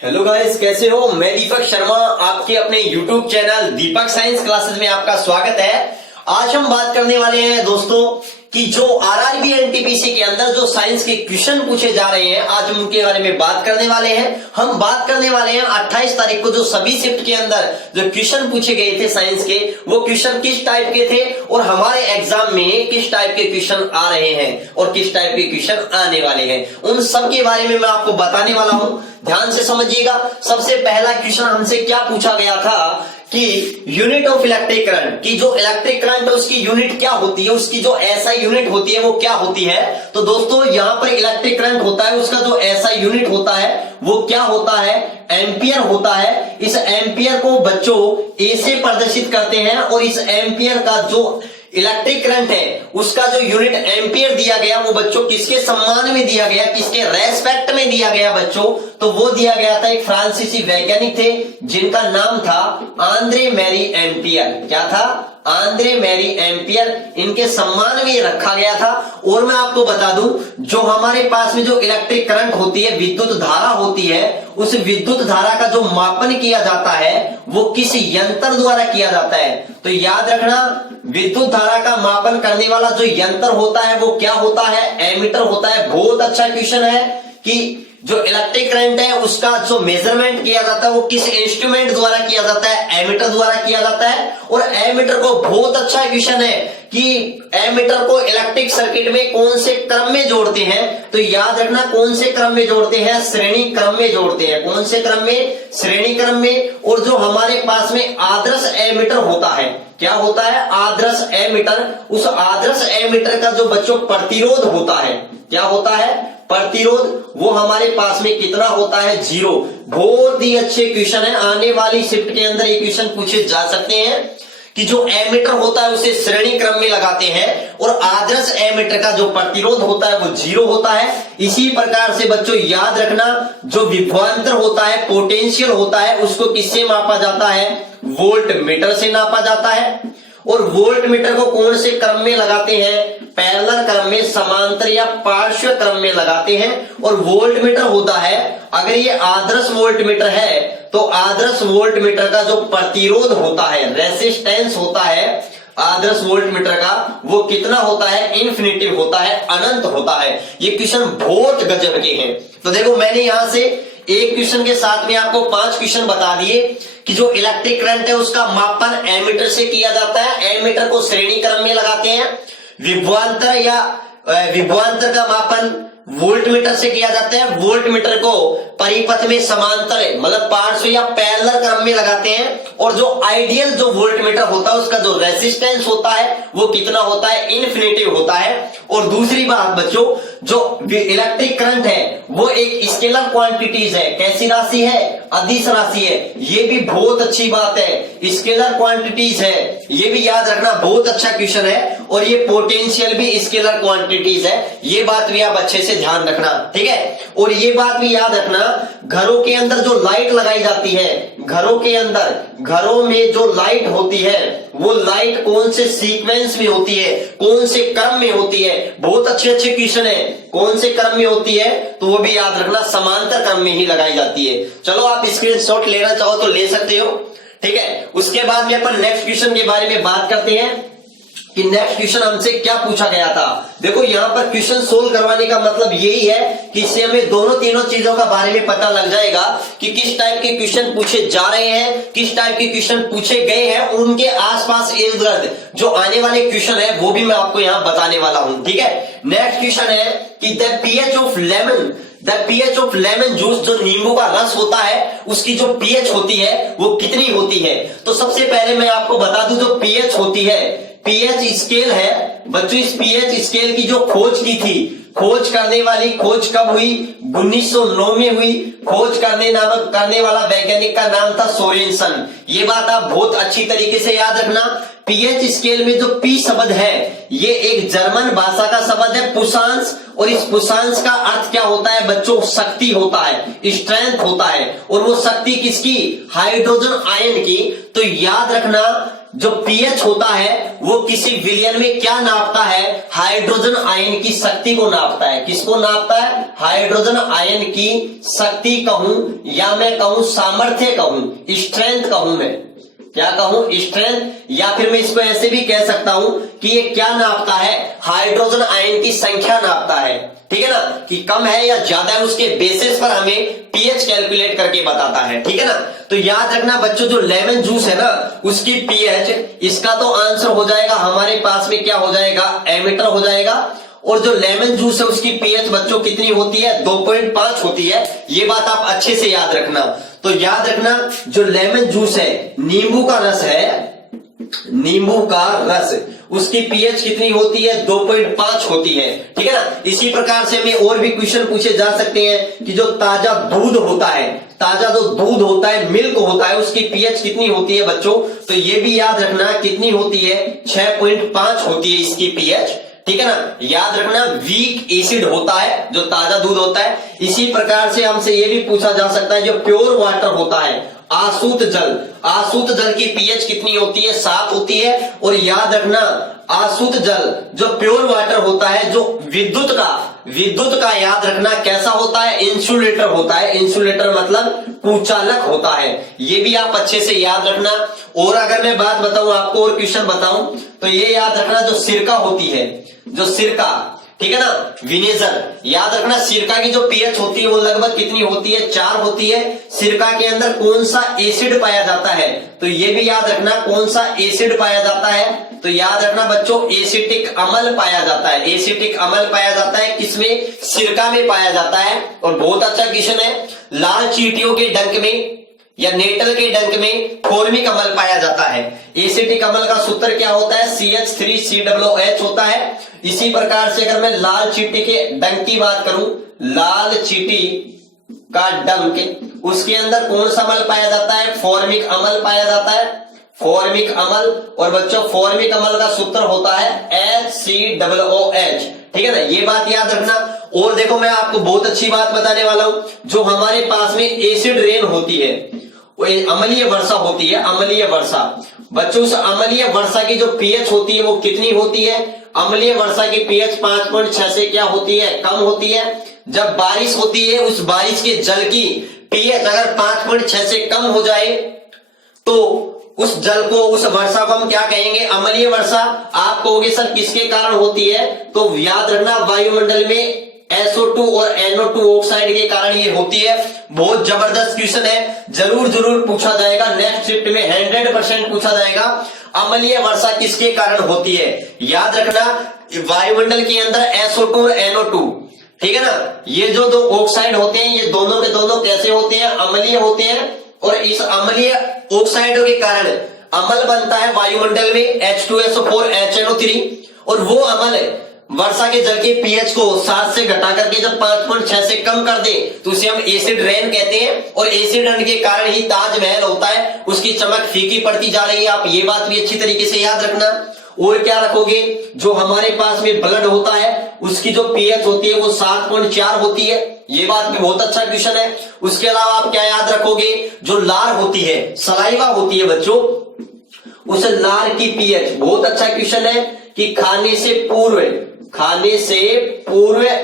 Hello guys, कैसे हो। मैं दीपक शर्मा, आपके अपने YouTube चैनल दीपक साइंस क्लासेस में आपका स्वागत है। आज हम बात करने वाले हैं दोस्तों कि जो आरआरबी एनटीपीसी के अंदर जो साइंस के क्वेश्चन पूछे जा रहे हैं, आज हम उनके बारे में बात करने वाले हैं। हम बात करने वाले हैं 28 तारीख को जो सभी शिफ्ट के अंदर जो क्वेश्चन पूछे गए थे साइंस के, वो क्वेश्चन किस टाइप के थे और हमारे एग्जाम में किस टाइप के क्वेश्चन आ रहे हैं और किस टाइप के क्वेश्चन आने वाले हैं, उन सब के बारे में मैं आपको बताने वाला हूं। ध्यान से समझिएगा। सबसे पहला क्वेश्चन हमसे क्या पूछा गया था कि यूनिट ऑफ इलेक्ट्रिक करंट की जो इलेक्ट्रिक करंट है उसकी यूनिट क्या होती है, उसकी जो एसआई यूनिट होती है वो क्या होती है। तो दोस्तों यहां पर इलेक्ट्रिक करंट होता है, उसका जो एसआई यूनिट होता है वो क्या होता है, एम्पियर होता है। इस एम्पियर को बच्चों ए से प्रदर्शित करते हैं और इस एम्पियर का जो इलेक्ट्रिक करंट है उसका जो यूनिट एम्पियर दिया गया वो बच्चों किसके सम्मान में दिया गया, किसके रेस्पेक्ट में दिया गया बच्चों, तो वो दिया गया था एक फ्रांसीसी वैज्ञानिक थे जिनका नाम था आंद्रे मैरी एम्पियर। क्या था? Andre Marie Ampere. इनके सम्मान में रखा गया था। और मैं आपको बता दूं, जो हमारे पास में जो इलेक्ट्रिक करंट होती है, विद्युत धारा होती है, उस विद्युत धारा का जो मापन किया जाता है वो किस यंत्र द्वारा किया जाता है। तो याद रखना, विद्युत धारा का मापन करने वाला जो यंत्र होता है वो क्या होता है, एमीटर होता है। बहुत अच्छा क्वेश्चन है कि जो इलेक्ट्रिक करंट है उसका जो मेजरमेंट किया जाता है वो किस इंस्ट्रूमेंट द्वारा किया जाता है, एमीटर द्वारा किया जाता है। और एमीटर को बहुत अच्छा क्वेश्चन है कि एमीटर को इलेक्ट्रिक सर्किट में कौन से क्रम में जोड़ते हैं। तो याद रखना, कौन से क्रम में जोड़ते हैं, श्रेणी क्रम में जोड़ते हैं। कौन से क्रम में? श्रेणी क्रम में। और जो हमारे पास में आदर्श एमीटर होता है, क्या होता है? आदर्श एमीटर। उस आदर्श एमीटर का जो बच्चों प्रतिरोध होता है, क्या होता है? प्रतिरोध। वो हमारे पास में कितना होता है? 0। बहुत ही अच्छे क्वेश्चन है। आने वाली शिफ्ट के अंदर ये क्वेश्चन पूछे जा सकते हैं कि जो एमीटर होता है उसे श्रेणी क्रम में लगाते हैं और आदर्श एमीटर का जो प्रतिरोध होता है वो 0 होता है। इसी प्रकार से बच्चों याद रखना, जो विभवांतर होता है, पोटेंशियल होता है, उसको किससे मापा जाता है? वोल्ट मीटर से नापा जाता है। और वोल्ट मीटर को कौन से क्रम में लगाते हैं? पैरेलल क्रम में, समांतर या पार्श्व क्रम में लगाते हैं। और वोल्ट मीटर होता है, अगर ये आदर्श वोल्ट मीटर है तो आदर्श वोल्ट मीटर का जो प्रतिरोध होता है, रेसिस्टेंस होता है आदर्श वोल्ट मीटर का, वो कितना होता है? इन्फिनिटिव होता है, अनंत होता है। ये क्वेश्चन बहुत गजब के हैं। तो देखो, मैंने यहां से एक क्वेश्चन के साथ में आपको 5 क्वेश्चन बता दिए कि जो इलेक्ट्रिक करंट है उसका मापन एमीटर से किया जाता है। एमीटर को श्रेणी क्रम में लगाते हैं। विभवांतर या विभवांतर का मापन वोल्ट मीटर से किया जाता है। वोल्ट मीटर को परिपथ में समांतर मतलब पार्श्व या पैरेलल क्रम में लगाते हैं। और जो आइडियल जो वोल्ट मीटर होता है उसका जो रेजिस्टेंस होता है वो कितना होता है? इन्फिनिटिव होता है। और दूसरी बात बच्चों, जो इलेक्ट्रिक करंट है वो एक स्केलर क्वांटिटीज है। कैसी राशि है? अदिश राशि है। ये भी बहुत अच्छी बात है, स्केलर क्वांटिटीज है, ये भी याद रखना। बहुत अच्छा क्वेश्चन है। और ये पोटेंशियल भी स्केलर क्वांटिटीज है, ये बात भी आप अच्छे से ध्यान रखना, ठीक है। और ये बात भी याद रखना, घरों के अंदर जो लाइट लगाई जाती है, घरों के अंदर, घरों में जो लाइट होती है वो लाइट कौन से सीक्वेंस में होती है, कौन से क्रम में होती है। बहुत अच्छे अच्छे क्वेश्चन है। कौन से क्रम में होती है तो वो भी याद रखना, समांतर क्रम में ही लगाई जाती है। चलो, आप स्क्रीनशॉट लेना चाहो तो ले सकते हो, ठीक है। उसके बाद में अपन नेक्स्ट क्वेश्चन के बारे में बात करते हैं कि नेक्स्ट क्वेश्चन हमसे क्या पूछा गया था। देखो, यहां पर क्वेश्चन सोल्व करवाने का मतलब यही है कि इससे हमें दोनों तीनों चीजों का बारे में पता लग जाएगा कि किस टाइप के क्वेश्चन पूछे जा रहे हैं, किस टाइप के क्वेश्चन पूछे गए हैं, और उनके आसपास इर्द गिर्द जो आने वाले क्वेश्चन है वो भी मैं आपको यहां बताने वाला हूं, ठीक है। नेक्स्ट क्वेश्चन है कि the pH of lemon, the pH of lemon juice, जो नींबू का रस होता है उसकी जो पीएच होती है वो कितनी होती है। तो सबसे पहले मैं आपको बता दूं, जो पीएच होती है, पीएच स्केल है बच्चों। इस पीएच स्केल की जो खोज की थी, खोज करने वाली, खोज कब हुई? 1909 में हुई। खोज करने वाला वैज्ञानिक का नाम था सोरेनसन। ये बात आप बहुत अच्छी तरीके से याद रखना। पीएच स्केल में जो पी शब्द है ये एक जर्मन भाषा का शब्द है, पुशांस। और इस पुशांस का अर्थ क्या होता है बच्चों? शक्ति होता है, स्ट्रेंथ होता है। और वो शक्ति किसकी? हाइड्रोजन आयन की। तो याद रखना, जो पीएच होता है वो किसी विलयन में क्या नापता है? हाइड्रोजन आयन की शक्ति को नापता है। किसको नापता है? हाइड्रोजन आयन की शक्ति कहूं या मैं कहूं सामर्थ्य कहूं, स्ट्रेंथ कहूं, मैं क्या कहूं? स्ट्रेंथ। या फिर मैं इसको ऐसे भी कह सकता हूं कि ये क्या नापता है? हाइड्रोजन आयन की संख्या नापता है। ठीक है ना, कि कम है या ज्यादा है, उसके बेसिस पर हमें पीएच कैलकुलेट करके बताता है। ठीक है ना, तो याद रखना बच्चों, जो लेमन जूस है ना उसकी पीएच, इसका तो आंसर हो जाएगा हमारे पास में क्या हो जाएगा? एमीटर हो जाएगा। और जो लेमन जूस है उसकी पीएच बच्चों कितनी होती है? 2.5 होती है। ये बात आप अच्छे से याद रखना। तो याद रखना, जो लेमन जूस है, नींबू का रस है, नींबू का रस, उसकी पीएच कितनी होती है? 2.5 होती है। ठीक है ना, इसी प्रकार से हमें और भी क्वेश्चन पूछे जा सकते हैं कि जो ताजा दूध होता है, ताजा जो दूध होता है, मिल्क होता है, उसकी पीएच कितनी होती है बच्चों? तो ये भी याद रखना कितनी होती है? 6.5 होती है इसकी पीएच। ठीक है ना, याद रखना वीक एसिड होता है जो ताजा दूध होता है। इसी प्रकार से हमसे ये भी पूछा जा सकता है, जो प्योर वाटर होता है, आसूत जल, आसूत जल की पीएच कितनी होती है? 7 होती है। और याद रखना आसूत जल जो प्योर वाटर होता है, जो विद्युत का याद रखना कैसा होता है? इंसुलेटर होता है। इंसुलेटर मतलब कुचालक होता है। ये भी आप अच्छे से याद रखना। और अगर मैं बात बताऊं आपको और क्वेश्चन बताऊं तो ये याद रखना, जो सिरका होती है, जो सिरका, ठीक है ना, विनेगर, याद रखना सिरका की जो पीएच होती है वो लगभग कितनी होती है? 4 होती है। सिरका के अंदर कौन सा एसिड पाया जाता है? तो ये भी याद रखना कौन सा एसिड पाया जाता है? तो याद रखना बच्चों एसिटिक अम्ल पाया जाता है। एसिटिक अम्ल पाया जाता है किसमें? सिरका में पाया जाता है। और बहुत अच्छा क्वेश्चन है, लाल चींटियों के डंक में या नेटल के डंक में फॉर्मिक अम्ल पाया जाता है। एसिटिक अम्ल का सूत्र क्या होता है? CH3COOH होता है। इसी प्रकार से अगर मैं लाल चींटी के डंक की बात करूं, लाल चींटी का डंक, उसके अंदर कौन सा अम्ल पाया जाता है? फॉर्मिक अम्ल पाया जाता है, फॉर्मिक अम्ल। और बच्चों फॉर्मिक अम्ल का सूत्र होता है HCOOH। ठीक है ना, ये बात याद रखना। और देखो मैं आपको बहुत अच्छी बात बताने वाला हूं, जो हमारे पास में एसिड रेन होती है, अम्लीय वर्षा होती है, अम्लीय वर्षा। बच्चों उस अम्लीय वर्षा की जो पीएच होती है वो कितनी होती है? अम्लीय वर्षा की पीएच 5.6 से क्या होती है? कम होती है। जब बारिश होती है उस बारिश के जल की पीएच अगर 5.6 से कम हो जाए तो उस जल को, उस वर्षा को हम क्या कहेंगे? अम्लीय वर्षा। आप कहोगे सर किसके कारण होती है? तो याद रखना वायुमंडल में SO2 और NO2 ऑक्साइड के कारण ये होती है। बहुत जबरदस्त क्वेश्चन है, जरूर पूछा जाएगा नेक्स्ट शिफ्ट में, 100% पूछा जाएगा। अम्लीय वर्षा किसके कारण होती है? याद रखना वायुमंडल के अंदर SO2 और NO2, ठीक है ना, ये जो दो ऑक्साइड होते हैं ये दोनों के दोनों कैसे होते हैं? अम्लीय होते हैं। और इस अम्लीय ऑक्साइडों के कारण अम्ल बनता है वायुमंडल में H2SO4 HNO3। और वो अम्ल वर्षा के जल के पीएच को 7 से घटा करके जब 5.6 से कम कर दे तो उसे हम एसिड रेन कहते हैं। और एसिड रेन के कारण ही ताजमहल होता है, उसकी चमक फीकी पड़ती जा रही है। आप ये बात भी अच्छी तरीके से याद रखना। और क्या रखोगे? जो हमारे पास में ब्लड होता है उसकी जो पीएच होती है वो 7.4 होती है। ये बात भी बहुत अच्छा क्वेश्चन है। उसके अलावा आप क्या याद रखोगे? जो लार होती है, सलाइवा होती है बच्चों, उस लार की पीएच, बहुत अच्छा क्वेश्चन है कि खाने से पूर्व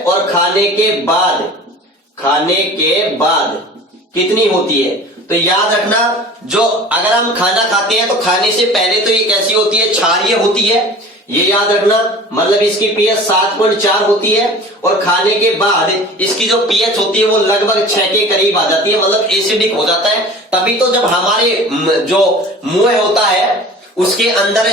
और खाने के बाद कितनी होती है? तो याद रखना, जो अगर हम खाना खाते हैं तो खाने से पहले तो ये कैसी होती है? क्षारीय होती है, ये याद रखना। मतलब इसकी पीएच 7.4 होती है। और खाने के बाद इसकी जो पीएच होती है वो लगभग 6 के करीब आ जाती है, मतलब एसिडिक हो जाता है। तभी तो जब हमारे जो मुंह होता है उसके अंदर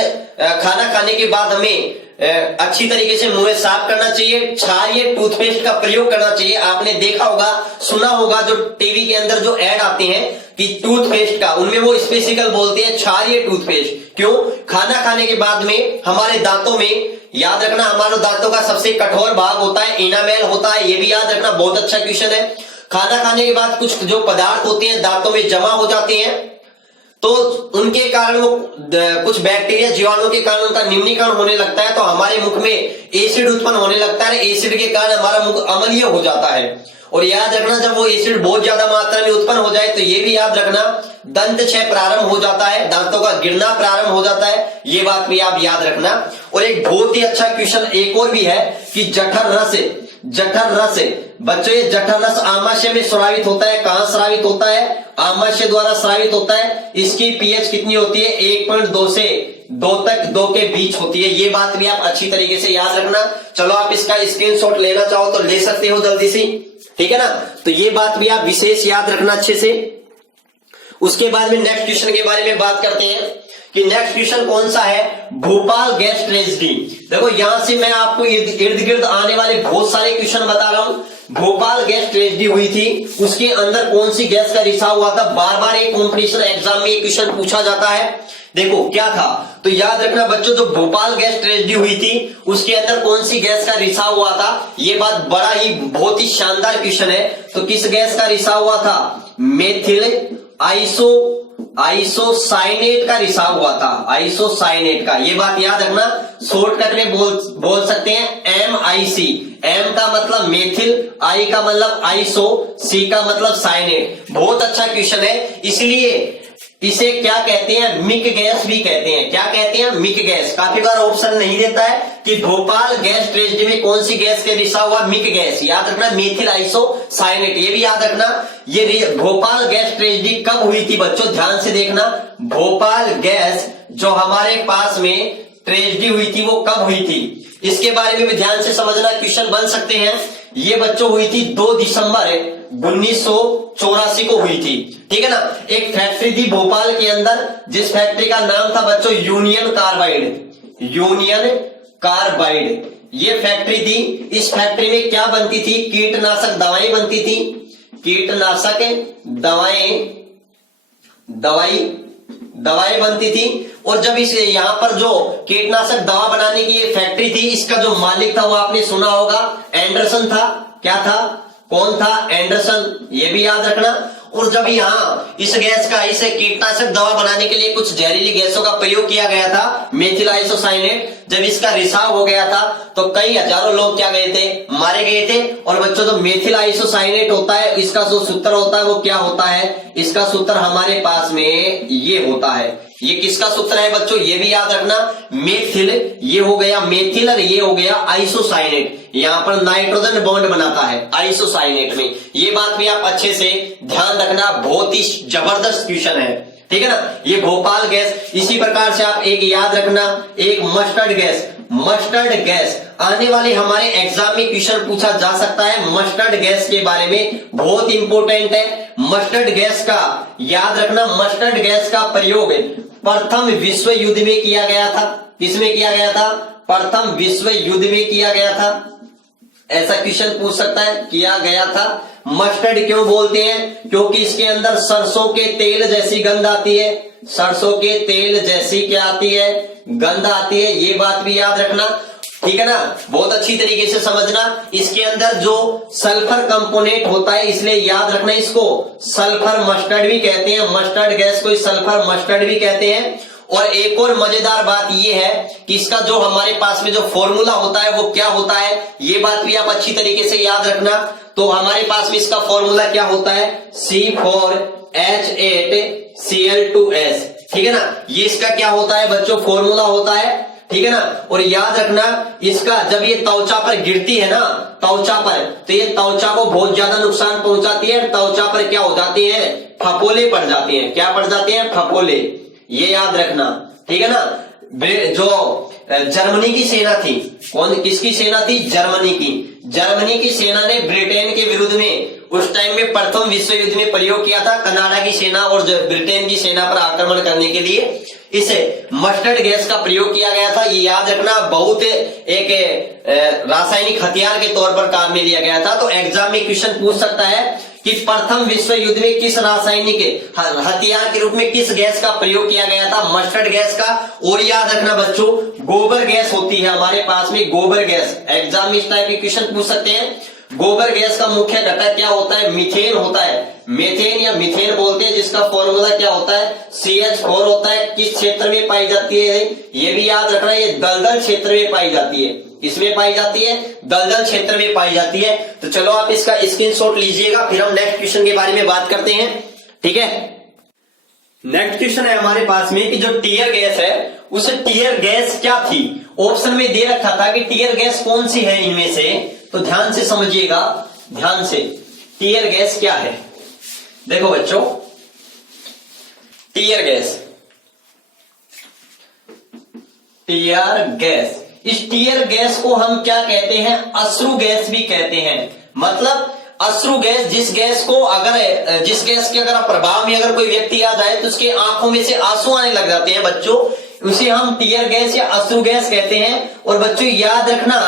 खाना खाने के बाद हमें अच्छी तरीके से मुंह साफ करना चाहिए, क्षारीय टूथपेस्ट का प्रयोग करना चाहिए। आपने देखा होगा, सुना होगा, जो टीवी के अंदर जो ऐड आते हैं कि टूथपेस्ट का, उनमें वो स्पेसिकल बोलते हैं क्षारीय टूथपेस्ट। क्यों? खाना खाने के बाद में हमारे दांतों में, याद रखना हमारे दांतों का सबसे कठोर भाग होता है इनामेल होता है। ये भी याद रखना, बहुत अच्छा क्वेश्चन है। खाना खाने के बाद कुछ जो पदार्थ होते हैं दांतों में जमा हो जाते हैं, तो उनके कारण वो कुछ बैक्टीरिया जीवाणु के कारण उनका निम्नीकरण होने लगता है, तो हमारे मुख में एसिड उत्पन्न होने लगता है। एसिड के कारण हमारा मुख अम्लीय हो जाता है। और याद रखना, जब वो एसिड बहुत ज्यादा मात्रा में उत्पन्न हो जाए तो ये भी याद रखना, दंत क्षय प्रारंभ हो जाता है, दांतों का गिरना प्रारंभ हो जाता है। ये बात भी आप याद रखना। और एक बहुत ही अच्छा क्वेश्चन एक और भी है कि जठर रस बच्चों, ये जठर रस आमाशय में स्रावित होता है। कहां स्रावित होता है? आमाशय द्वारा स्रावित होता है। इसकी पीएच कितनी होती है? 1.2 से 2 के बीच होती है। ये बात भी आप अच्छी तरीके से याद रखना। चलो आप इसका स्क्रीनशॉट लेना चाहो तो ले सकते हो जल्दी से, ठीक है ना। तो ये बात भी आप विशेष याद रखना अच्छे से। उसके बाद में नेक्स्ट क्वेश्चन के बारे में बात करते हैं कि नेक्स्ट क्वेश्चन कौन सा है? Bhopal gas tragedy. देखो यहां से मैं आपको इर्द गिर्द आने वाले बहुत सारे क्वेश्चन बता रहा हूं। भोपाल गैस ट्रेजेडी हुई थी, उसके अंदर कौन सी गैस का रिसाव हुआ था? बार बार एक कॉम्पिटिशन एग्जाम में एक क्वेश्चन पूछा जाता है। देखो क्या था, तो याद रखना बच्चों, जो भोपाल गैस ट्रेजेडी हुई थी उसके अंदर कौन सी गैस का रिसाव हुआ था? ये बात बड़ा ही बहुत ही शानदार क्वेश्चन है। तो किस गैस का रिसाव हुआ था? मेथिल आइसोसाइनेट का रिसाव हुआ था, आइसोसाइनेट का। ये बात याद रखना, शॉर्टकट में बोल सकते हैं MIC। M का मतलब मेथिल, I का मतलब आइसो, C का मतलब साइनेट। बहुत अच्छा क्वेश्चन है, इसलिए इसे क्या कहते हैं? मिक गैस भी कहते हैं। क्या कहते हैं? MIC gas. काफी बार ऑप्शन नहीं देता है कि भोपाल गैस ट्रेजेडी में कौन सी गैस के रिसाव हुआ? MIC gas. याद रखना, मेथिल आइसोसाइनेट, ये भी याद रखना। ये भोपाल गैस ट्रेजेडी कब हुई थी बच्चों? ध्यान से देखना, भोपाल गैस जो हमारे पास में ट्रेजेडी हुई थी वो कब हुई थी, इसके बारे में भी ध्यान से समझना, क्वेश्चन बन सकते हैं। ये बच्चों हुई थी 2 दिसंबर 1984 को हुई थी, ठीक है ना। एक फैक्ट्री थी भोपाल के अंदर, जिस फैक्ट्री का नाम था बच्चों यूनियन कार्बाइड। ये फैक्ट्री थी। इस फैक्ट्री में क्या बनती थी? कीटनाशक दवाएं बनती थी। कीटनाशक दवाएं बनती थी। और जब इस यहाँ पर जो कीटनाशक दवा बनाने की ये फैक्ट्री थी, इसका जो मालिक था वो आपने सुना होगा, एंडरसन था। क्या था? कौन था? एंडरसन। ये भी याद रखना। और जब यहाँ इस गैस का, इसे कीटनाशक दवा बनाने के लिए कुछ जहरीली गैसों का प्रयोग किया गया था, मेथिल आइसोसाइनेट, जब इसका रिसाव हो गया था तो कई हजारों लोग क्या गए थे? मारे गए थे। और बच्चों जो मेथिल आइसोसाइनेट होता है, इसका जो सूत्र होता है वो क्या होता है? इसका सूत्र हमारे पास में ये होता है। ये किसका सूत्र है बच्चों? ये भी याद रखना, मेथिल, ये हो गया मेथिल और ये हो गया आइसोसाइनेट। यहाँ पर नाइट्रोजन बॉन्ड बनाता है आइसोसाइनेट में। ये बात भी आप अच्छे से ध्यान रखना, बहुत ही जबरदस्त क्वेश्चन है, ठीक है ना। ये भोपाल गैस। इसी प्रकार से आप एक याद रखना, एक मस्टर्ड गैस आने वाले हमारे एग्जाम में क्वेश्चन पूछा जा सकता है। मस्टर्ड गैस के बारे में बहुत इंपॉर्टेंट है। मस्टर्ड गैस का याद रखना, मस्टर्ड गैस का प्रयोग प्रथम विश्व युद्ध में किया गया था। किसमें किया गया था? प्रथम विश्व युद्ध में किया गया था। ऐसा क्वेश्चन पूछ सकता है, किया गया था। मस्टर्ड क्यों बोलते हैं? क्योंकि इसके अंदर सरसों के तेल जैसी गंध आती है। सरसों के तेल जैसी क्या आती है? गंध आती है। ये बात भी याद रखना, ठीक है ना। बहुत अच्छी तरीके से समझना। इसके अंदर जो सल्फर कंपोनेंट होता है, इसलिए याद रखना इसको सल्फर मस्टर्ड भी कहते हैं। मस्टर्ड गैस को सल्फर मस्टर्ड भी कहते हैं। और एक और मजेदार बात ये है कि इसका जो हमारे पास में जो फॉर्मूला होता है वो क्या होता है, ये बात भी आप अच्छी तरीके से याद रखना। तो हमारे पास में इसका फॉर्मूला क्या होता है? C4H8Cl2S, ठीक है ना। ये इसका क्या होता है बच्चों? फॉर्मूला होता है, ठीक है ना। और याद रखना, इसका जब ये त्वचा पर गिरती है ना, त्वचा पर, तो ये त्वचा को बहुत ज्यादा नुकसान पहुंचाती है। त्वचा पर क्या हो जाती है? फफोले पड़ जाते हैं। क्या पड़ जाते हैं? फफोले। ये याद रखना, ठीक है ना। जो जर्मनी की सेना थी, किसकी सेना थी? जर्मनी की सेना ने ब्रिटेन के विरुद्ध में उस टाइम में प्रथम विश्व युद्ध में प्रयोग किया था। कनाडा की सेना और ब्रिटेन की सेना पर आक्रमण करने के लिए इसे मस्टर्ड गैस का प्रयोग किया गया था। ये याद रखना, बहुत एक रासायनिक हथियार के तौर पर काम में लिया गया था। तो एग्जाम में क्वेश्चन पूछ सकता है कि प्रथम विश्व युद्ध में किस रासायनिक हथियार के रूप में किस गैस का प्रयोग किया गया था? मस्टर्ड गैस का। और याद रखना बच्चों, गोबर गैस होती है हमारे पास में, गोबर गैस। एग्जाम में इस टाइप के क्वेश्चन पूछ सकते हैं। गोबर गैस का मुख्य घटक क्या होता है? मीथेन होता है। मीथेन या मीथेन बोलते हैं, जिसका फॉर्मूला क्या होता है? CH4 होता है। किस क्षेत्र में पाई जाती है? ये भी याद रखना, ये दलदल क्षेत्र में पाई जाती है। इसमें पाई जाती है, दलदल क्षेत्र में पाई जाती है। तो चलो आप इसका स्क्रीनशॉट लीजिएगा, फिर हम नेक्स्ट क्वेश्चन के बारे में बात करते हैं। ठीक है, नेक्स्ट क्वेश्चन है हमारे पास में कि जो टीयर गैस है, उस टीयर गैस क्या थी? ऑप्शन में दे रखा था कि टीयर गैस कौन सी है इनमें से, तो ध्यान से समझिएगा, ध्यान से। टीयर गैस क्या है? देखो बच्चों, टीयर गैस, टीयर गैस, इस टीयर गैस को हम क्या कहते हैं? अश्रु गैस भी कहते हैं। मतलब अश्रु गैस, जिस गैस के अगर प्रभाव में अगर कोई व्यक्ति आ जाए तो उसके आंखों में से आंसू आने लग जाते हैं बच्चों, उसे हम टीयर गैस या अश्रु गैस कहते हैं। और बच्चों याद रखना,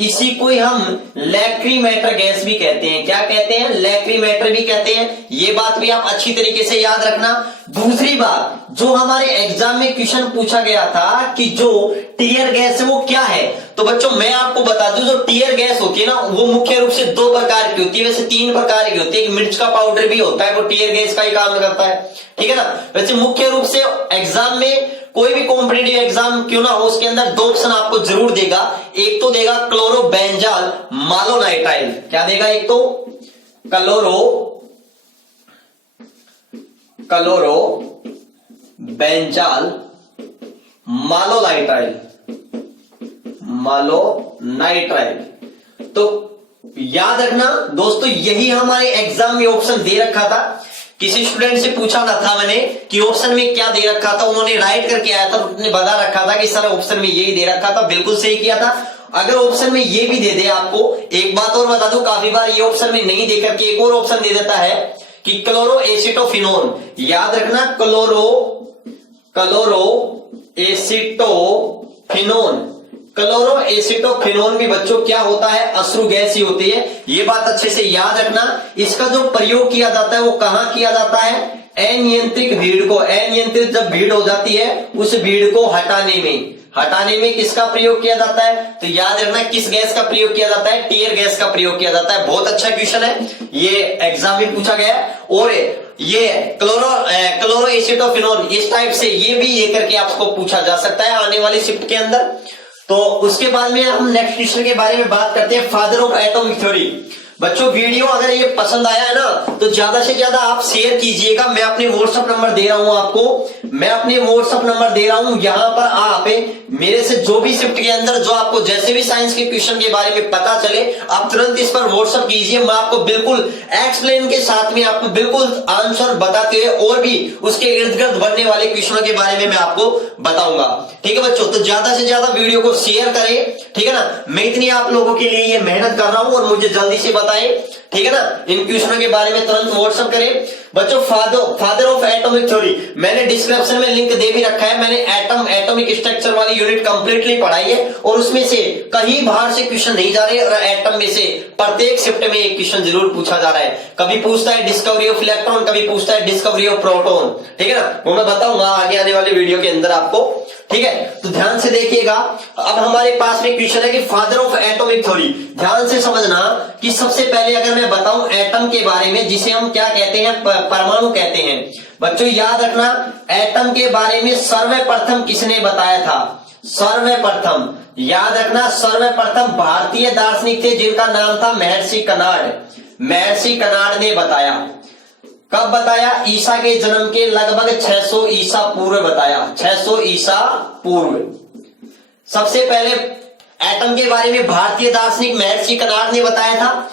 इसी को ही हम लैक्रीमेटर गैस भी कहते हैं। क्या कहते हैं? लैक्रीमेटर भी कहते हैं। ये बात भी आप अच्छी तरीके से याद रखना। दूसरी बात, जो हमारे एग्जाम में क्वेश्चन पूछा गया था कि जो टीयर गैस है वो क्या है, तो बच्चों मैं आपको बता दूं, जो टीयर गैस होती है ना, वो मुख्य रूप से 2 प्रकार की होती है। वैसे 3 प्रकार की होती है। एक मिर्च का पाउडर भी होता है, वो टीयर गैस का ही काम करता है। ठीक है ना। वैसे मुख्य रूप से एग्जाम में, कोई भी कॉम्पिटिटिव एग्जाम क्यों ना हो, उसके अंदर 2 ऑप्शन आपको जरूर देगा। एक तो देगा क्लोरोबेंजाल मालोनाइट्राइल। क्या देगा? एक तो क्लोरोबेंजाल मालोनाइट्राइल। तो याद रखना दोस्तों, यही हमारे एग्जाम में ऑप्शन दे रखा था। किसी स्टूडेंट से पूछा ना था मैंने कि ऑप्शन में क्या दे रखा था, उन्होंने राइट करके आया था, उन्होंने बता रखा था कि सर ऑप्शन में यही दे रखा था। बिल्कुल सही किया था। अगर ऑप्शन में ये भी दे दे आपको, एक बात और बता दूं, काफी बार ये ऑप्शन में नहीं दे करके एक और ऑप्शन दे देता है कि क्लोरो एसिटोफिनोन। याद रखना, क्लोरो एसिटोफिनोन भी बच्चों क्या होता है? अश्रु गैस ही होती है। ये बात अच्छे से याद रखना। इसका जो प्रयोग किया जाता है वो कहां किया जाता है? अनियंत्रित भीड़ को, अनियंत्रित जब भीड़ हो जाती है, उस भीड़ को हटाने में किसका प्रयोग किया जाता है? तो याद रखना, किस गैस का प्रयोग किया जाता है? टीयर गैस का प्रयोग किया जाता है। बहुत अच्छा क्वेश्चन है, ये एग्जाम में पूछा गया। और ये क्लोरो एसिटोफिनोन, इस टाइप से ये भी ये करके आपको पूछा जा सकता है आने वाली शिफ्ट के अंदर। तो उसके बाद में हम नेक्स्ट क्वेश्चन के बारे में बात करते हैं, फादर ऑफ एटॉमिक थ्योरी। बच्चों वीडियो अगर ये पसंद आया है ना, तो ज्यादा से ज्यादा आप शेयर कीजिएगा। मैं अपने व्हाट्सएप नंबर दे रहा हूं आपको, मैं अपने व्हाट्सएप नंबर दे रहा हूं। यहां पर आप मेरे से जो भी शिफ्ट के अंदर जो आपको जैसे भी साइंस के क्वेश्चन के बारे में पता चले, आप तुरंत इस पर व्हाट्सएप कीजिए। मैं आपको बिल्कुल एक्सप्लेन के साथ में आपको बिल्कुल आंसर बताते हुए और भी उसके इर्द गिर्द बनने वाले क्वेश्चनों के बारे में मैं आपको बताऊंगा। ठीक है बच्चों, तो ज्यादा से ज्यादा वीडियो को शेयर करें। ठीक है ना, मैं इतनी आप लोगों के लिए ये मेहनत कर रहा हूं और मुझे जल्दी से बताएं। ठीक है ना, इन क्वेश्चनों के बारे में तुरंत व्हाट्सएप करें। बच्चों फादर ऑफ एटॉमिक थ्योरी मैंने डिस्क्रिप्शन में लिंक दे भी रखा है। मैंने एटॉमिक स्ट्रक्चर वाली यूनिट कंप्लीटली पढ़ाई है और उसमें से कहीं बाहर से क्वेश्चन नहीं जा रहे और एटम में से प्रत्येक शिफ्ट में एक क्वेश्चन जरूर पूछा जा रहा है। कभी पूछता है डिस्कवरी ऑफ इलेक्ट्रॉन, कभी पूछता है डिस्कवरी ऑफ प्रोटॉन। ठीक है ना, वो मैं बताऊंगा आगे आने वाले वीडियो के अंदर आपको। ठीक है, तो ध्यान से देखिएगा। अब हमारे पास में क्वेश्चन है कि फादर ऑफ एटॉमिक थ्योरी। ध्यान से समझना कि सबसे पहले अगर मैं बताऊं एटम के बारे में, जिसे हम क्या कहते हैं? परमाणु कहते हैं। बच्चों याद रखना, एटम के बारे में सर्वप्रथम किसने बताया था? सर्वप्रथम याद रखना, सर्वप्रथम भारतीय दार्शनिक थे जिनका नाम था महर्षि कनाड। महर्षि कनाड ने बताया। कब बताया? ईसा के जन्म के लगभग 600 ईसा पूर्व बताया। 600 ईसा पूर्व सबसे पहले एटम के बारे में भारतीय दार्शनिक महर्षि कनाड ने बताया था।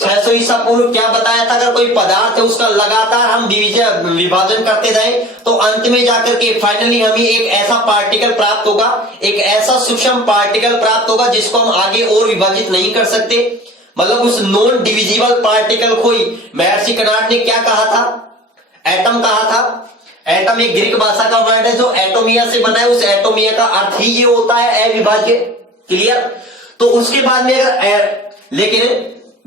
600 ईसा पूर्व क्या बताया था? अगर कोई पदार्थ है उसका लगातार हम विभाजन करते जाएं तो अंत में जाकर के फाइनली हमें एक ऐसा पार्टिकल प्राप्त होगा, एक ऐसा सूक्ष्म पार्टिकल प्राप्त होगा जिसको हम आगे और विभाजित नहीं कर सकते। मतलब उस नॉन डिविजिबल पार्टिकल को ही महर्षि कनाड ने क्या कहा था? एटम कहा था। एटम एक ग्रीक भाषा का वर्ड है जो एटोमिया से बना है। उस एटोमिया का अर्थ ही ये होता है अविभाज्य। क्लियर? तो उसके बाद में अगर लेकिन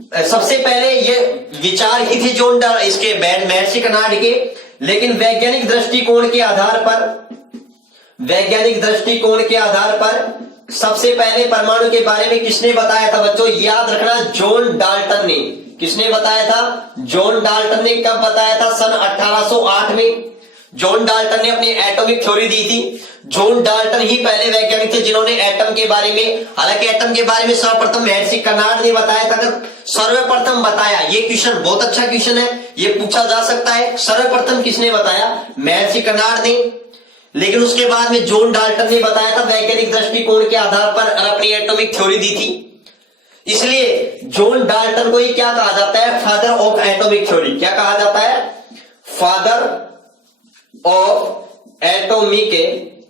सबसे पहले ये विचार ही थे जॉन इसके महर्षि कर्नाड के, लेकिन वैज्ञानिक दृष्टिकोण के आधार पर सबसे पहले परमाणु के बारे में किसने बताया था बच्चों? याद रखना, जॉन डाल्टन ने। किसने बताया था? जॉन डाल्टन ने। कब बताया था? सन 1808 में जॉन डाल्टन ने अपनी एटॉमिक थ्योरी दी थी। जॉन डाल्टन ही पहले वैज्ञानिक थे जिन्होंने एटम के बारे में, हालांकि एटम के बारे में सर्वप्रथम महर्षि कर्नाड ने बताया था। अगर सर्वप्रथम बताया, ये क्वेश्चन बहुत अच्छा क्वेश्चन है, ये पूछा जा सकता है, सर्वप्रथम किसने बताया? महर्षि कर्नाड ने। लेकिन उसके बाद में जॉन डाल्टन ने बताया था वैज्ञानिक दृष्टिकोण के आधार पर और अपनी एटॉमिक थ्योरी दी थी। इसलिए जॉन डाल्टन को ही क्या कहा जाता है? Father of atomic theory. क्या कहा जाता है? फादर ऑफ एटॉमिक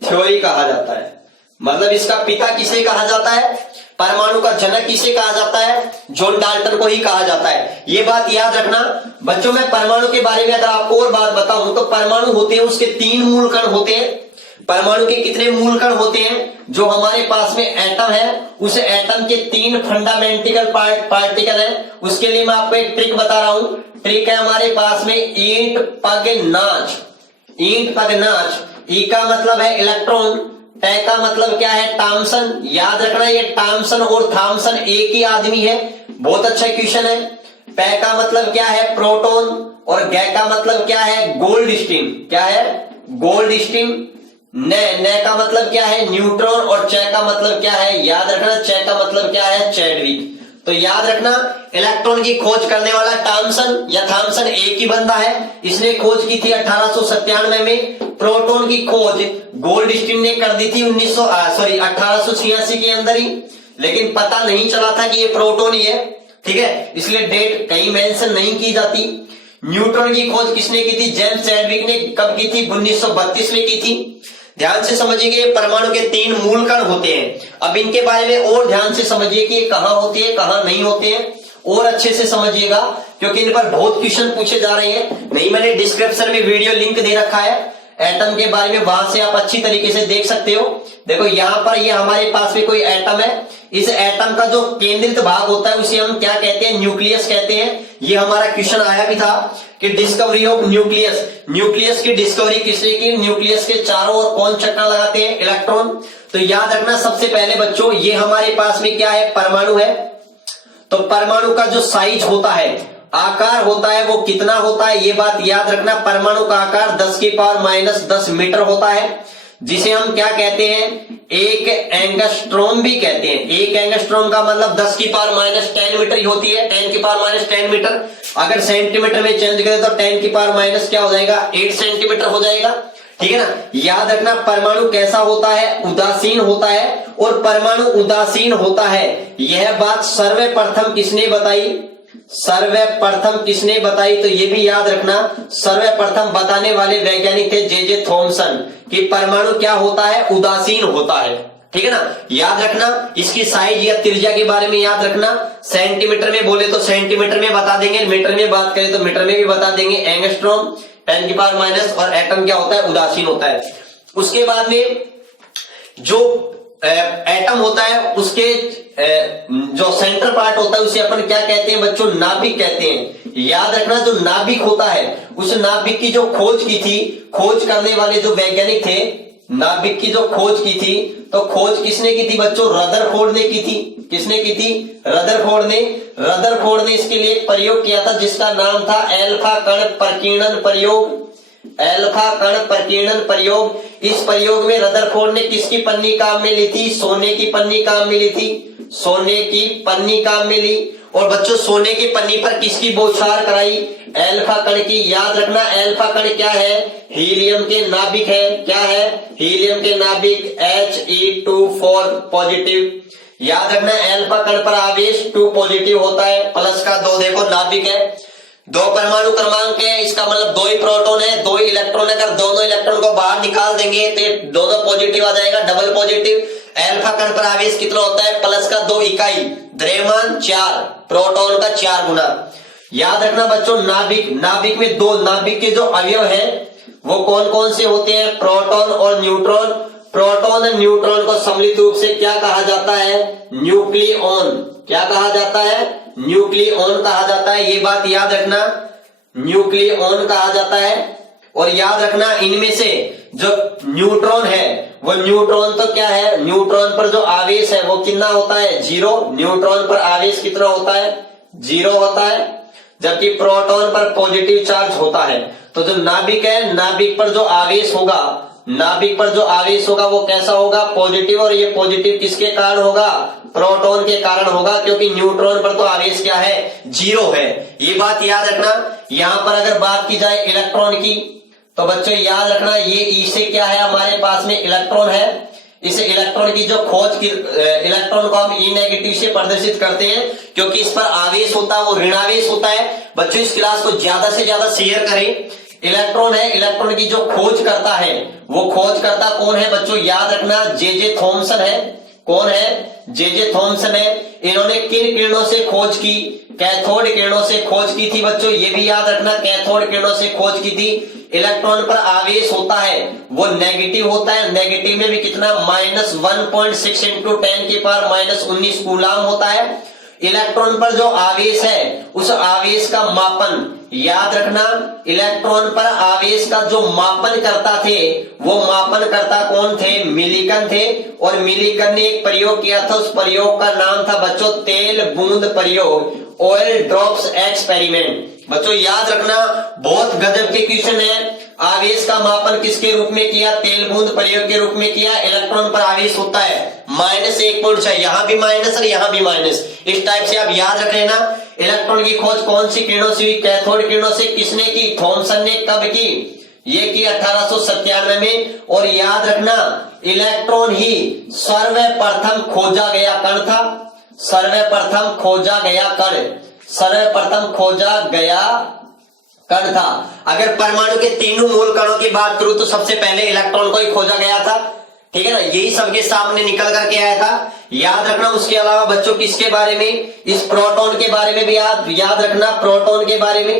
थ्योरी कहा जाता है। मतलब इसका पिता किसे कहा जाता है? परमाणु का जनक किसे कहा जाता है? जॉन डाल्टन को ही कहा जाता है। ये बात याद रखना बच्चों। मैं परमाणु के बारे में अगर आपको और बात बताऊं तो परमाणु होते हैं, उसके 3 मूल कण होते हैं। परमाणु के कितने मूल कण होते हैं? जो हमारे पास में एटम है, उस एटम के 3 फंडामेंटल पार्टिकल है। उसके लिए मैं आपको एक ट्रिक बता रहा हूं। ट्रिक है हमारे पास में ईंट पग नाच। ईंट पग नाच। ई का मतलब है इलेक्ट्रॉन, टे का मतलब क्या है? थॉम्सन। याद रखना ये थॉम्सन और थॉम्सन एक ही आदमी है। बहुत अच्छा क्वेश्चन है। पे का मतलब क्या है? प्रोटॉन। और गे का मतलब क्या है? गोल्डस्टीन। क्या है? गोल्डस्टीन। ने का मतलब क्या है? न्यूट्रॉन। और चे का मतलब क्या है? याद रखना चे का मतलब क्या है? चैडविक। तो याद रखना इलेक्ट्रॉन की खोज करने वाला थॉम्सन या थॉम्सन एक ही बंदा है। इसने खोज की थी 1897 में। प्रोटॉन की खोज गोल्डस्टीन ने कर दी थी 1886 के अंदर ही, लेकिन पता नहीं चला था कि ये प्रोटॉन ही है। ठीक है, इसलिए डेट कहीं मेंशन नहीं की जाती। न्यूट्रॉन की खोज किसने की थी? जेम्स चैडविक ने। कब की थी? 1932 में की थी। ध्यान से समझिए, परमाणु के 3 मूल कण होते हैं। अब इनके बारे में और ध्यान से समझिए कि कहां होते हैं, कहां नहीं होते हैं, और अच्छे से समझिएगा क्योंकि इन पर बहुत क्वेश्चन पूछे जा रहे हैं। नहीं, मैंने डिस्क्रिप्शन में वीडियो लिंक दे रखा है एटम के बारे में, वहां से आप अच्छी तरीके से देख सकते हो। देखो यहाँ पर ये हमारे पास में कोई एटम है। इस एटम का जो केंद्रित भाग होता है उसे हम क्या कहते हैं? न्यूक्लियस कहते हैं। ये हमारा क्वेश्चन आया भी था कि डिस्कवरी ऑफ न्यूक्लियस। न्यूक्लियस की डिस्कवरी किसने की? न्यूक्लियस के चारों ओर कौन चक्कर लगाते हैं? इलेक्ट्रॉन। तो याद रखना सबसे पहले बच्चों, ये हमारे पास में क्या है? परमाणु है। तो परमाणु का जो साइज होता है, आकार होता है, वो कितना होता है? ये बात याद रखना। परमाणु का आकार 10⁻⁻10 मीटर होता है, जिसे हम क्या कहते हैं? 1 एंगस्ट्रोम भी कहते हैं। 1 एंगस्ट्रोम का मतलब 10⁻10 मीटर ही होती है। 10⁻10 मीटर अगर सेंटीमीटर में चेंज करें तो 10⁻- क्या हो जाएगा? 8 सेंटीमीटर हो जाएगा। ठीक है ना। याद रखना परमाणु कैसा होता है? उदासीन होता है। और परमाणु उदासीन होता है, यह बात सर्वप्रथम किसने बताई? सर्वप्रथम किसने बताई? तो ये भी याद रखना, सर्वप्रथम बताने वाले वैज्ञानिक थे जे थॉमसन, कि परमाणु क्या होता है? उदासीन होता है। ठीक है ना। याद रखना इसकी साइज या त्रिज्या के बारे में याद रखना। सेंटीमीटर में बोले तो सेंटीमीटर में बता देंगे, मीटर में बात करें तो मीटर में भी बता देंगे। एंगस्ट्रॉम 10⁻⁻, और एटम क्या होता है? उदासीन होता है। उसके बाद में जो एटम होता है, उसके जो सेंटर पार्ट होता है उसे अपन क्या कहते हैं बच्चों? नाभिक कहते हैं। याद रखना जो नाभिक होता है, उस नाभिक की जो खोज की थी, खोज करने वाले जो वैज्ञानिक थे, नाभिक की जो खोज की थी, तो खोज किसने की थी बच्चों? रदरफोर्ड ने की थी। किसने की थी? रदरफोर्ड ने। रदरफोर्ड ने इसके लिए एक प्रयोग किया था जिसका नाम था एल्फा कण प्रकीर्णन प्रयोग। एल्फा कण प्रकीर्णन प्रयोग। इस प्रयोग में रदरफोर्ड ने किसकी पन्नी काम में ली थी? सोने की पन्नी काम में ली थी। सोने की पन्नी काम में ली। और बच्चों सोने की पन्नी पर किसकी बौछार कराई? एल्फा कण की। याद रखना एल्फा कण क्या है? हीलियम के नाभिक है। क्या है? हीलियम के नाभिक He2 पॉजिटिव। याद रखना एल्फा कण पर आवेश 2 पॉजिटिव होता है, प्लस का 2 देखो नाभिक है। 2 परमाणु क्रमांक है, इसका मतलब 2 ही प्रोटॉन है, 2 ही इलेक्ट्रॉन। अगर दोनों इलेक्ट्रॉन को बाहर निकाल देंगे तो दोनों पॉजिटिव आ जाएगा, डबल पॉजिटिव। एल्फा कण पर आवेश कितना होता है? प्लस का 2 इकाई, द्रव्यमान 4, प्रोटॉन का 4 गुना। याद रखना बच्चों नाभिक, नाभिक में 2 नाभिक के जो अवयव है वो कौन कौन से होते हैं? प्रोटॉन और न्यूट्रॉन। प्रोटॉन और न्यूट्रॉन को सम्मिलित रूप से क्या कहा जाता है? न्यूक्लियॉन। क्या कहा जाता है? न्यूक्लियॉन कहा जाता है। ये बात याद रखना, न्यूक्लियॉन कहा जाता है। और याद रखना इनमें से जो न्यूट्रॉन है वो न्यूट्रॉन तो क्या है, न्यूट्रॉन पर जो आवेश है वो कितना होता है? 0। न्यूट्रॉन पर आवेश कितना होता है? 0 होता है। जबकि प्रोटॉन पर पॉजिटिव चार्ज होता है। तो जो नाभिक है, नाभिक पर जो आवेश होगा, नाभिक पर जो आवेश होगा वो कैसा होगा? पॉजिटिव। और ये पॉजिटिव किसके कारण होगा? प्रोटॉन के कारण होगा, क्योंकि न्यूट्रॉन पर तो आवेश क्या है? 0 है। ये बात याद रखना। यहां पर अगर बात की जाए इलेक्ट्रॉन की, तो बच्चों याद रखना ये ई से क्या है? हमारे पास में इलेक्ट्रॉन है। इस इलेक्ट्रॉन की जो खोज की, इलेक्ट्रॉन को हम ई नेगेटिव से प्रदर्शित करते हैं, क्योंकि इस पर आवेश होता है वो ऋणावेश होता है। बच्चों इस क्लास को ज्यादा से ज्यादा शेयर करें। इलेक्ट्रॉन है, इलेक्ट्रॉन की जो खोज करता है वो खोज करता कौन है? बच्चों याद रखना जे थॉमसन है। कौन है? जे थॉमसन है। इन्होंने किन किरणों से खोज की? कैथोड किरणों से खोज की थी। बच्चों ये भी याद रखना, कैथोड किरणों से खोज की थी। इलेक्ट्रॉन पर आवेश होता है वो नेगेटिव होता है। नेगेटिव में भी कितना? -1.6 × 10⁻⁻19 कूलाम होता है। इलेक्ट्रॉन पर जो आवेश है उस आवेश का मापन याद रखना। इलेक्ट्रॉन पर आवेश का जो मापन करता थे वो मापन करता कौन थे? मिलिकन थे। और मिलिकन ने एक प्रयोग किया था, उस प्रयोग का नाम था बच्चों तेल बूंद प्रयोग, ऑयल ड्रॉप्स एक्सपेरिमेंट। बच्चों याद रखना, बहुत गजब के क्वेश्चन है। आवेश का मापन किसके रूप में किया? तेल बूंद प्रयोग के रूप में किया। इलेक्ट्रॉन पर आवेश होता है -1.6, यहां भी माइनस और यहां भी माइनस। इस टाइप से आप याद रख लेना। इलेक्ट्रॉन की खोज कौन सी किरणों से हुई? कैथोड किरणों से। किसने की? थॉमसन ने। कब की? ये की 1897 में। और याद रखना इलेक्ट्रॉन ही सर्वप्रथम खोजा गया कण था। सर्वप्रथम खोजा गया कण, सर्वप्रथम खोजा गया कण था। अगर परमाणु के तीनों मूल कणों की बात करूं तो सबसे पहले इलेक्ट्रॉन को ही खोजा गया था। ठीक है ना, यही सबके सामने निकल करके आया था। याद रखना उसके अलावा बच्चों किसके बारे में? इस प्रोटॉन के बारे में भी याद रखना। प्रोटॉन के बारे में,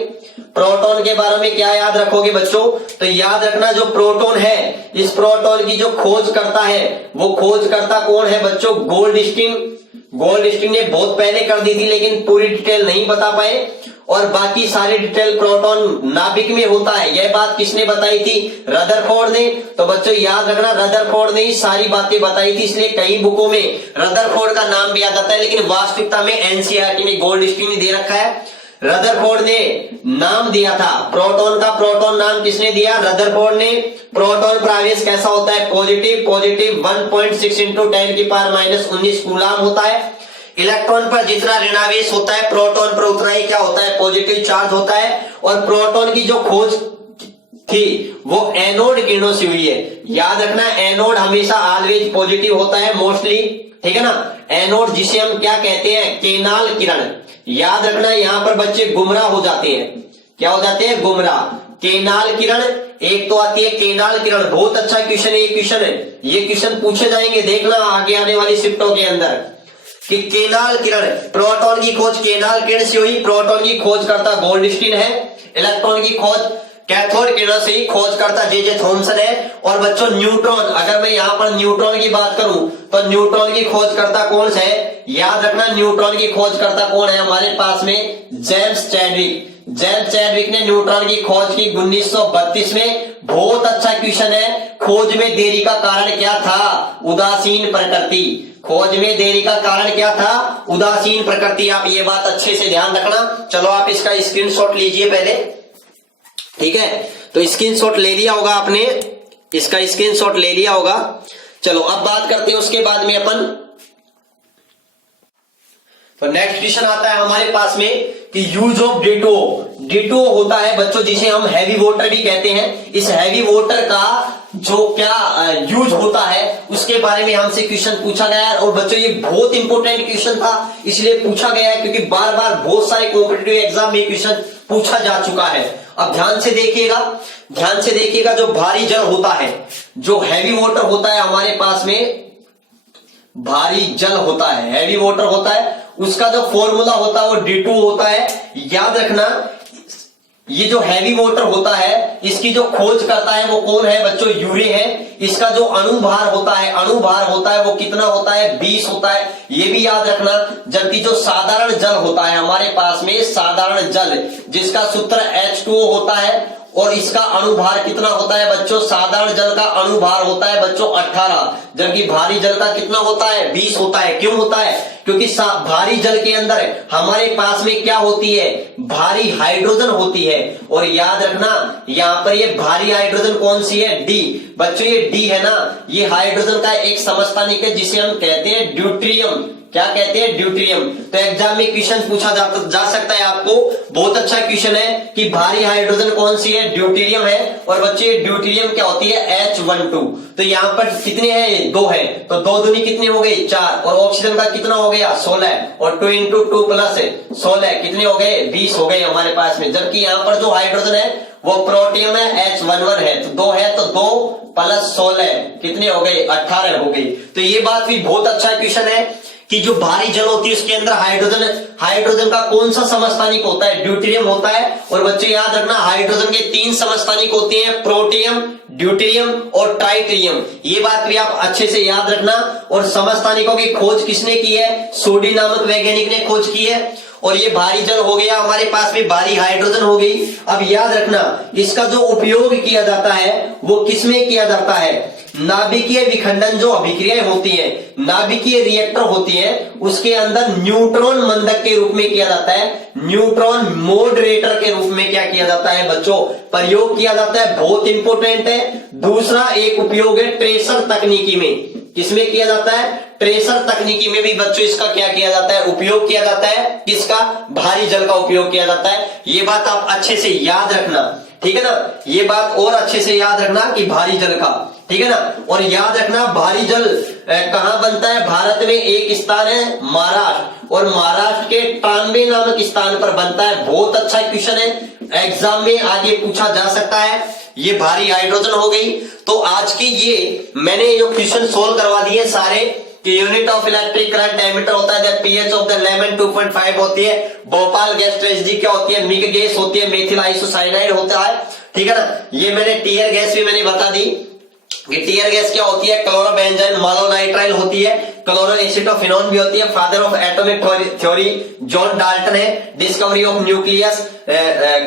प्रोटॉन के बारे में क्या याद रखोगे बच्चों? तो याद रखना जो प्रोटॉन है, इस प्रोटॉन की जो खोज करता है वो खोज करता कौन है बच्चों? गोल्डस्टीन। गोल्डस्टीन ने बहुत पहले कर दी थी, लेकिन पूरी डिटेल नहीं बता पाए। और बाकी सारी डिटेल प्रोटॉन नाभिक में होता है, यह बात किसने बताई थी? रदरफोर्ड ने। तो बच्चों याद रखना रदरफोर्ड ने ही सारी बातें बताई थी, इसलिए कई बुकों में रदरफोर्ड का नाम भी आ जाता है, लेकिन वास्तविकता में एनसीईआरटी में गोल्डस्टीन ने दे रखा है। रदरफोर्ड ने नाम दिया था प्रोटॉन का। प्रोटॉन नाम किसने दिया? रदरफोर्ड ने। प्रोटॉन पर आवेश कैसा होता है? पॉजिटिव। पॉजिटिव 1.6 × 10⁻⁻19 कूलाम होता है। इलेक्ट्रॉन पर जितना ऋणावेश होता है प्रोटॉन पर उतना ही क्या होता है? पॉजिटिव चार्ज होता है। और प्रोटॉन की जो खोज थी वो एनोड किरणों से हुई है। याद रखना एनोड हमेशा ऑलवेज पॉजिटिव होता है मोस्टली। ठीक है ना, एनोड जिसे हम क्या कहते हैं? केनाल किरण। याद रखना यहां पर बच्चे गुमराह हो जाते हैं। क्या हो जाते हैं? गुमराह। केनाल किरण एक तो आती है केनाल किरण, बहुत अच्छा क्वेश्चन है ये क्वेश्चन है। ये क्वेश्चन पूछे जाएंगे, देखना आगे आने वाली शिफ्टों के अंदर कि केनाल किरण, प्रोटॉन की खोज केनाल किरण से हुई। प्रोटॉन की खोज करता गोल्डस्टीन है। इलेक्ट्रॉन की खोज कैथोड किरण से ही खोज करता जे थॉमसन है। और बच्चों न्यूट्रॉन, अगर मैं यहाँ पर न्यूट्रॉन की बात करूं तो न्यूट्रॉन की खोज करता कौन है? याद रखना न्यूट्रॉन की खोज करता कौन है हमारे पास में? James Chadwick. जेम्स चैडविक ने न्यूट्रॉन की खोज की 1932 में। बहुत अच्छा क्वेश्चन है। खोज में देरी का कारण क्या था? उदासीन प्रकृति। खोज में देरी का कारण क्या था? उदासीन प्रकृति। आप ये बात अच्छे से ध्यान रखना। चलो आप इसका स्क्रीनशॉट लीजिए पहले। ठीक है, तो स्क्रीनशॉट ले लिया होगा आपने, इसका स्क्रीनशॉट ले लिया होगा। चलो अब बात करते हैं उसके बाद में अपन। तो नेक्स्ट क्वेश्चन आता है हमारे पास में कि यूज ऑफ D2O। D2O होता है बच्चों जिसे हम हैवी वाटर भी कहते हैं। इस हैवी वाटर का जो क्या यूज होता है उसके बारे में हमसे क्वेश्चन पूछा गया है। और बच्चों ये बहुत इंपॉर्टेंट क्वेश्चन था, इसलिए पूछा गया है क्योंकि बार बार बहुत सारे कॉम्पिटिटिव एग्जाम में क्वेश्चन पूछा जा चुका है। अब ध्यान से देखिएगा, ध्यान से देखिएगा। जो भारी जल होता है, जो हैवी वाटर होता है हमारे पास में, भारी जल होता है, हैवी वाटर होता है, उसका जो फॉर्मूला होता है वो D2 होता है। याद रखना ये जो हैवी वाटर होता है इसकी जो खोज करता है वो कौन है बच्चों? यूरे है। इसका जो अणुभार होता है वो कितना होता है? 20 होता है, ये भी याद रखना। जबकि जो साधारण जल होता है हमारे पास में, साधारण जल जिसका सूत्र H2O होता है, और इसका अणुभार कितना होता है बच्चों? साधारण जल का अणुभार होता है बच्चों 18, जबकि भारी जल का कितना होता है? 20 होता है। क्यों होता है? क्योंकि भारी जल के अंदर हमारे पास में क्या होती है? भारी हाइड्रोजन होती है। और याद रखना यहाँ पर ये भारी हाइड्रोजन कौन सी है? डी। बच्चों ये डी है ना, ये हाइड्रोजन का एक समस्थानिक है जिसे हम कहते हैं ड्यूट्रियम। क्या कहते हैं? ड्यूट्रियम। तो एग्जाम में क्वेश्चन पूछा जा सकता है आपको, बहुत अच्छा क्वेश्चन है कि भारी हाइड्रोजन कौन सी है? ड्यूटेरियम है। और बच्चे ड्यूटेरियम क्या होती है? H12। तो यहाँ पर कितने हैं? 2 है, तो 2 दूनी कितने हो गए? 4। और ऑक्सीजन का कितना हो गया? 16। और 2 × 2 + 16 कितने हो गए? 20 हो गए हमारे पास में। जबकि यहाँ पर जो हाइड्रोजन है वो प्रोटियम है, H11 है। तो 2 है, तो 2 + 16 कितने हो गए? 18 हो गई। तो ये बात भी बहुत अच्छा क्वेश्चन है कि जो भारी जल होती है उसके अंदर हाइड्रोजन का कौन सा समस्थानिक होता है? ड्यूटेरियम होता है। और बच्चे याद रखना हाइड्रोजन के 3 समस्थानिक होते हैं, प्रोटियम, ड्यूटेरियम और ट्राइटिरियम। ये बात भी आप अच्छे से याद रखना। और समस्थानिकों की खोज किसने की है? सोडी नामक वैज्ञानिक ने खोज की है। और ये भारी जल हो गया हमारे पास में, भारी हाइड्रोजन हो गई। अब याद रखना इसका जो उपयोग किया जाता है वो किसमें किया जाता है? नाभिकीय विखंडन जो अभिक्रियाएं होती हैं, नाभिकीय रिएक्टर होती हैं, उसके अंदर न्यूट्रॉन मंदक के रूप में किया जाता है, न्यूट्रॉन मॉडरेटर के रूप में क्या किया जाता है बच्चों? प्रयोग किया जाता है। बहुत इंपॉर्टेंट है। दूसरा एक उपयोग है ट्रेसर तकनीकी में। किसमें किया जाता है? ट्रेसर तकनीकी में भी बच्चों इसका क्या किया जाता है? उपयोग किया जाता है। किसका? भारी जल का उपयोग किया जाता है। ये बात आप अच्छे से याद रखना, ठीक है ना? ये बात और अच्छे से याद रखना कि भारी जल का, ठीक है ना? और याद रखना भारी जल कहां बनता है? भारत में एक स्थान है महाराष्ट्र, और महाराष्ट्र के ट्रांबे नामक स्थान पर बनता है। बहुत अच्छा क्वेश्चन है, एग्जाम में आगे पूछा जा सकता है। ये भारी हाइड्रोजन हो गई। तो आज की ये मैंने जो क्वेश्चन सोल्व करवा दिए सारे, कि unit of electric current emitter होता है, पीएच ऑफ द लेमन 2.5 होती है, भोपाल गैस ट्रेजेडी क्या होती है? मिग गैस होती है, मेथिल आइसोसाइनाइड होता है, ठीक है ना? ये मैंने टीयर गैस भी मैंने बता दी कि टीयर गैस क्या होती है? क्लोरोबेंजाइन मोनोनाइट्राइल होती है, क्लोरो एसिटोफिनोन भी होती है। Father of atomic theory John Dalton है। डिस्कवरी ऑफ न्यूक्लियस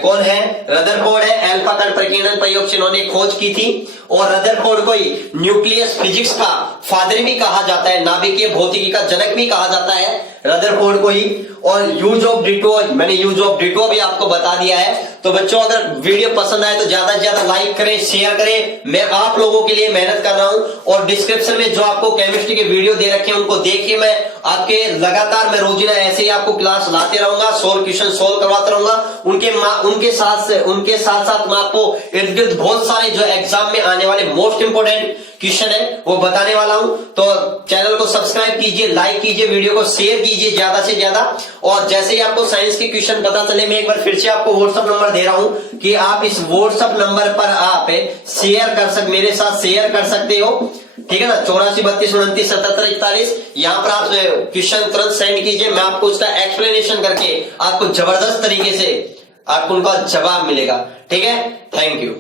कौन है? रदरफोर्ड है। अल्फा कण प्रकीर्णन प्रयोग से इन्होंने खोज की थी। और रदरफोर्ड को ही न्यूक्लियस फिजिक्स का फादर भी कहा जाता है, नाभिकीय भौतिकी का जनक भी कहा जाता है रदरफोर्ड को ही। और यूज ऑफ डिटो, मैंने यूज ऑफ डिटो भी आपको बता दिया है। तो बच्चों अगर वीडियो पसंद आए तो ज्यादा से ज्यादा लाइक करें, शेयर करें। मैं आप लोगों के लिए मेहनत कर रहा हूं। और डिस्क्रिप्शन में जो आपको केमिस्ट्री के वीडियो दे रखे हैं उनको देखिए। मैं आपके लगातार मैं रोजाना ऐसे ही आपको क्लास लाते रहूंगा, क्वेश्चन सोल्व करवाता रहूंगा। उनके साथ साथ मैं आपको इर्द गिर्द बहुत सारे जो एग्जाम में आने वाले मोस्ट इंपोर्टेंट क्वेश्चन है वो बताने वाला हूं। तो चैनल को सब्सक्राइब कीजिए, लाइक कीजिए, वीडियो को शेयर कीजिए ज्यादा से ज्यादा। और जैसे ही आपको साइंस के क्वेश्चन पता चले, मैं एक बार फिर से आपको व्हाट्सएप नंबर दे रहा हूं कि आप इस व्हाट्सएप नंबर पर आप मेरे साथ शेयर कर सकते हो, ठीक है ना? 84 32 29 77 41। यहाँ पर आप क्वेश्चन तुरंत सेंड कीजिए, मैं आपको उसका एक्सप्लेनेशन करके आपको जबरदस्त तरीके से आपको उनका जवाब मिलेगा, ठीक है? Thank you.